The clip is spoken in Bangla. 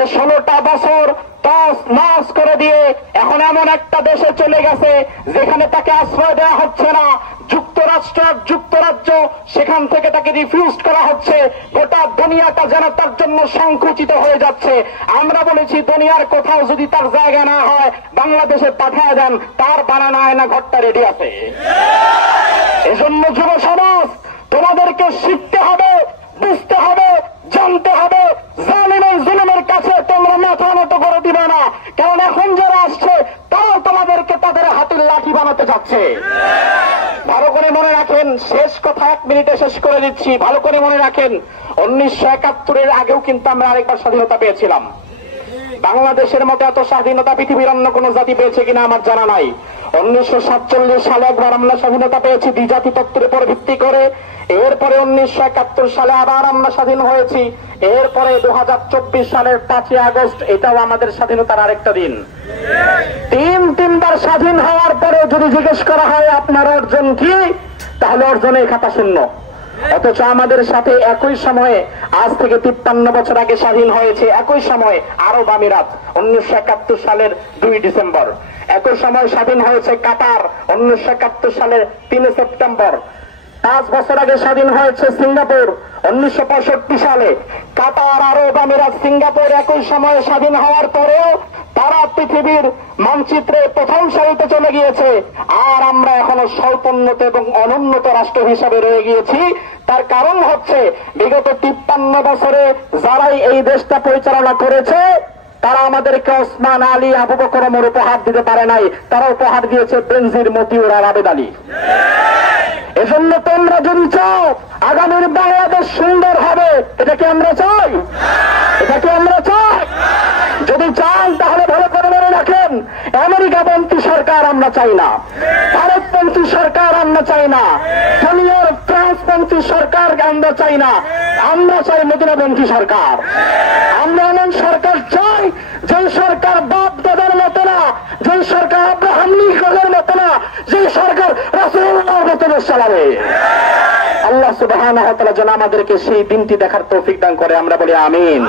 যে 16টা বছর তস নস করে দিয়ে এখন এমন একটা দেশে চলে গেছে যেখানে তাকে আশ্রয় দেওয়া হচ্ছে না। যুক্তরাজ্য সেখান থেকে তাকে রিফিউজ করা হচ্ছে। গোটা দুনিয়াটা যেন তার জন্য সংকুচিত হয়ে যাচ্ছে। আমরা বলেছি দুনিয়ার কোথাও যদি তার জায়গা না হয় বাংলাদেশে পাঠায় দেন, তার বানানো আয়না ঘরটা রেডি আছে। এজন্য যুব সমাজ তোমাদেরকে শিখতে হবে, বুঝতে হবে, জানতে হবে। জালিমের জুলুমের কাছে তোমরা মাথা নত করে দিবে না, কারণ এখন যারা আসছে তারাও তোমাদেরকে তাদের হাতের লাঠি বানাতে যাচ্ছে। ভালো করে মনে রাখেন, শেষ কথা 1 মিনিটে শেষ করে দিচ্ছি। ভালো করে মনে রাখেন, 1971-এর আগেও কিন্তু আমরা আরেকবার স্বাধীনতা পেয়েছিলাম। বাংলাদেশের মতো এত স্বাধীনতা পৃথিবীর অন্য কোন জাতি পেয়েছে কিনা আমার জানা নাই। 1947 সালে একবার আমরা স্বাধীনতা পেয়েছি দ্বিজাতি তত্ত্বের উপর ভিত্তি করে। এরপরে 1971 সালে আবার আমরা স্বাধীন হয়েছি। এরপরে 2024 সালের 5ই আগস্ট, এটাও আমাদের স্বাধীনতার আরেকটা দিন। তিনবার স্বাধীন হওয়ার পরেও যদি জিজ্ঞেস করা হয় আপনার অর্জন কি, তাহলে অর্জনের খাতা শূন্য। অথচ আমাদের সাথে একই সময়ে, আজ থেকে 53 বছর আগে স্বাধীন হয়েছে একই সময়ে আরব আমিরাত 1971 সালের 2 ডিসেম্বর। একই সময় স্বাধীন হয়েছে কাতার 1971 সালের 3 সেপ্টেম্বর। 5 বছর আগে স্বাধীন হয়েছে সিঙ্গাপুর 1965 সালে। কাতার, আরব আমিরাত, সিঙ্গাপুর একই সময়ে স্বাধীন হওয়ার পরেও তারা পৃথিবীর মানচিত্রে প্রথম সারিতে চলে গিয়েছে, আর আমরা এখনো স্বল্পোন্নত এবং অনুন্নত রাষ্ট্র হিসাবে রয়ে গিয়েছি। তার কারণ হচ্ছে বিগত 53 বছরে যারাই এই দেশটা পরিচালনা করেছে তারা আমাদেরকে ওসমান আলী, আবু বকর ওমর উপহার দিতে পারে নাই, তারা উপহার দিয়েছে বেনজির, মতিউর আর আবেদ আলী। এজন্য তোমরা যদি চাও আগামীর বাংলাদেশ সুন্দর হবে, এটা কি আমরা চাই? এটা কি আমরা চাই? যদি চান তাহলে ভালো করে মনে রাখেন, আমেরিকাপন্থী সরকার আমরা চাই না, ভারতপন্থী সরকার আমরা চাই না, দুনিয়ার ফ্রান্সপন্থী সরকার আমরা চাই না। আমরা চাই মদিনাপন্থী সরকার। আমরা এমন সরকার চাই যে সরকার বাপ দাদার মতো না, যে সরকার আব্রাহাম লিঙ্কনের মতো না, যে সরকার রাসূলুল্লাহর মতো দেশ চালাবে। আল্লাহ সুবহানাহু ওয়া তাআলা যেন আমাদেরকে সেই দিনটি দেখার তৌফিক দান করে। আমরা বলি আমিন।